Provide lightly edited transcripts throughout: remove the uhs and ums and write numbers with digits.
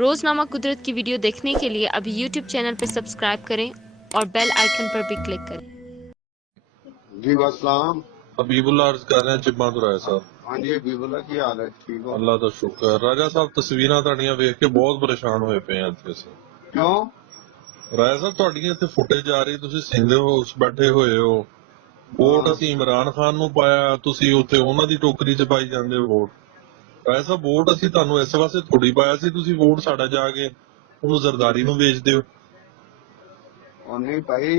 रोजनामा कुदरत की वीडियो देखने के लिए अभी YouTube चैनल पर सब्सक्राइब करें और बेल आइकन पर भी क्लिक करें। जी अस्सलाम। हबीबुल्ला अर्ज कर रहे हैं चिब्बा तो राय साहब। हाँ जी हबीबुल्ला की हाल है? ठीक हो? ਅੱਲਾ ਦਾ ਸ਼ੁਕਰ। ਰਾਜਾ ਸਾਹਿਬ ਤਸਵੀਰਾਂ ਤੁਹਾਡੀਆਂ ਵੇਖ ਕੇ ਬਹੁਤ ਪਰੇਸ਼ਾਨ ਹੋਏ ਪਏ ਆ ਇੱਥੇ ਅਸੀਂ। क्यों? ਰਾਜਾ ਸਾਹਿਬ ਤੁਹਾਡੀਆਂ ਇੱਥੇ ਫੁਟੇਜ ਆ ਰਹੀ, ਤੁਸੀਂ ਸਿੰਦੇ ਹੋ ਬੈਠੇ ਹੋਏ ਹੋ। ਵੋਟ ਅਸੀਂ ਇਮਰਾਨ ਖਾਨ ਨੂੰ ਪਾਇਆ, ਤੁਸੀਂ ਉੱਥੇ ਉਹਨਾਂ ਦੀ ਟੋਕਰੀ 'ਚ ਪਾਈ ਜਾਂਦੇ ਹੋ ਵੋਟ। ਰਾਜਾ ਸਾਹਿਬ ਵੋਟ ਅਸੀਂ ਤੁਹਾਨੂੰ ਇਸ ਵਾਸਤੇ ਥੋੜੀ ਪਾਇਆ ਸੀ, ਤੁਸੀਂ ਵੋਟ ਸਾਡਾ ਜਾ ਕੇ ਉਹਨੂੰ ਜ਼ਰਦਾਰੀ ਨੂੰ ਵੇਚਦੇ ਹੋ। ਉਹ ਨਹੀਂ ਭਾਈ,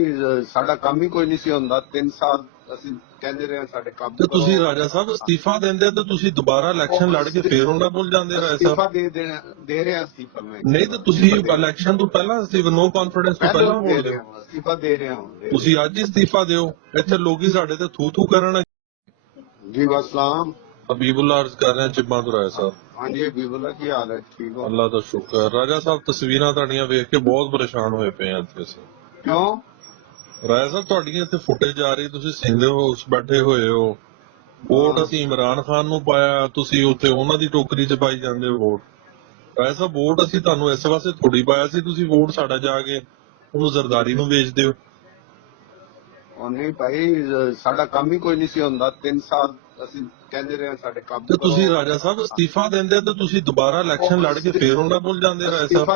ਸਾਡਾ ਕੰਮ ਹੀ ਕੋਈ ਨਹੀਂ ਸੀ ਹੁੰਦਾ। 3 ਸਾਲ ਅਸੀਂ ਕਹਿੰਦੇ ਰਹੇ ਸਾਡੇ ਕੰਮ ਤੇ ਤੁਸੀਂ ਰਾਜਾ ਸਾਹਿਬ ਅਸਤੀਫਾ ਦਿੰਦੇ ਤੇ ਤੁਸੀਂ ਦੁਬਾਰਾ ਇਲੈਕਸ਼ਨ ਲੜ ਕੇ ਫੇਰ ਉਹਨਾਂ ਕੋਲ ਜਾਂਦੇ ਰਾਜਾ ਅਸਤੀਫਾ ਸਾਹਿਬ। ਦੇ ਰਹੇ ਅਸਤੀਫਾ ਮੈਂ ਨਹੀਂ ਤਾਂ ਤੁਸੀਂ ਇਲੈਕਸ਼ਨ ਤੋਂ ਪਹਿਲਾਂ ਅਸੀਂ ਨੋ ਕਾਨਫੀਡੈਂਸ ਤੋਂ ਪਹਿਲਾਂ ਵੋਟ ਦਿਓ। ਅਸਤੀਫਾ ਦੇ ਰਹੇ ਹਾਂ। ਤੁਸੀਂ ਅੱਜ ਹੀ ਅਸਤੀਫਾ ਦਿਓ, ਇੱਥੇ ਲੋਕੀ ਸਾਡੇ ਤੇ ਥੂ ਥੂ ਕਰਨ। ਜੀ अस्सलाम। ਹਬੀਬੁੱਲਾ ਅਰਜ਼ ਕਰ ਰਹੇ ਹਾਂ ਚਿੱਬਾਂ ਤੋਂ ਰਾਏ ਸਾਹਿਬ। हाँ जी हबीबुल्ला की हाल है? ठीक हो? ਅੱਲਾ ਦਾ ਸ਼ੁਕਰ। ਰਾਜਾ ਸਾਹਿਬ ਤਸਵੀਰਾਂ ਤੁਹਾਡੀਆਂ ਵੇਖ ਕੇ ਬਹੁਤ ਪਰੇਸ਼ਾਨ ਹੋਏ ਪਏ ਆ ਇੱਥੇ ਅਸੀਂ। क्यों? ਰਾਜਾ ਸਾਹਿਬ ਤੁਹਾਡੀਆਂ ਇੱਥੇ ਫੁਟੇਜ ਆ ਰਹੀ, ਤੁਸੀਂ ਸਿੰਦੇ ਹੋ ਬੈਠੇ ਹੋਏ ਹੋ। ਵੋਟ ਅਸੀਂ ਇਮਰਾਨ ਖਾਨ ਨੂੰ ਪਾਇਆ, ਤੁਸੀਂ ਉੱਥੇ ਉਹਨਾਂ ਦੀ ਟੋਕਰੀ 'ਚ ਪਾਈ ਜਾਂਦੇ ਹੋ ਵੋਟ। ਰਾਜਾ ਸਾਹਿਬ ਵੋਟ ਅਸੀਂ ਤੁਹਾਨੂੰ ਇਸ ਵਾਸਤੇ ਥੋੜੀ ਪਾਇਆ ਸੀ, ਤੁਸੀਂ ਵੋਟ ਸਾਡਾ ਜਾ ਕੇ ਉਹਨੂੰ ਜ਼ਰਦਾਰੀ ਨੂੰ ਵੇਚਦੇ ਹੋ। ਉਹ ਨਹੀਂ ਭਾਈ, ਸਾਡਾ ਕੰਮ ਹੀ ਕੋਈ ਨਹੀਂ ਸੀ ਹੁੰਦਾ। 3 ਸਾਲ ਅਸੀਂ ਕਹਿੰਦੇ ਰਹੇ ਸਾਡੇ ਕੰਮ ਤੇ ਤੁਸੀਂ ਰਾਜਾ ਸਾਹਿਬ ਅਸਤੀਫਾ ਦਿੰਦੇ ਤੇ ਤੁਸੀਂ ਦੁਬਾਰਾ ਇਲੈਕਸ਼ਨ ਲੜ ਕੇ ਫੇਰ ਉਹਨਾਂ ਕੋਲ ਜਾਂਦੇ ਰਾਜਾ ਸਾਹਿਬ। ਅਸਤੀਫਾ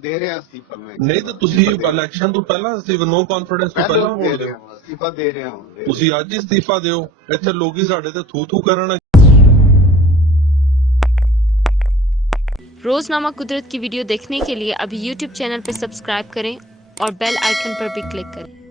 ਦੇ ਰਹੇ ਅਸਤੀਫਾ ਮੈਂ ਨਹੀਂ ਤਾਂ ਤੁਸੀਂ ਇਲੈਕਸ਼ਨ ਤੋਂ ਪਹਿਲਾਂ ਅਸੀਂ ਨੋ ਕਾਨਫੀਡੈਂਸ ਤੋਂ ਪਹਿਲਾਂ ਵੋਟ ਦਿਓ। ਅਸਤੀਫਾ ਦੇ ਰਹੇ ਹਾਂ। ਤੁਸੀਂ ਅੱਜ ਹੀ ਅਸਤੀਫਾ ਦਿਓ, ਇੱਥੇ ਲੋਕੀ ਸਾਡੇ ਤੇ ਥੂ ਥੂ ਕਰਨ। रोजनामा कुदरत की वीडियो देखने के लिए अभी YouTube चैनल पर सब्सक्राइब करें और बेल आइकन पर भी क्लिक करें।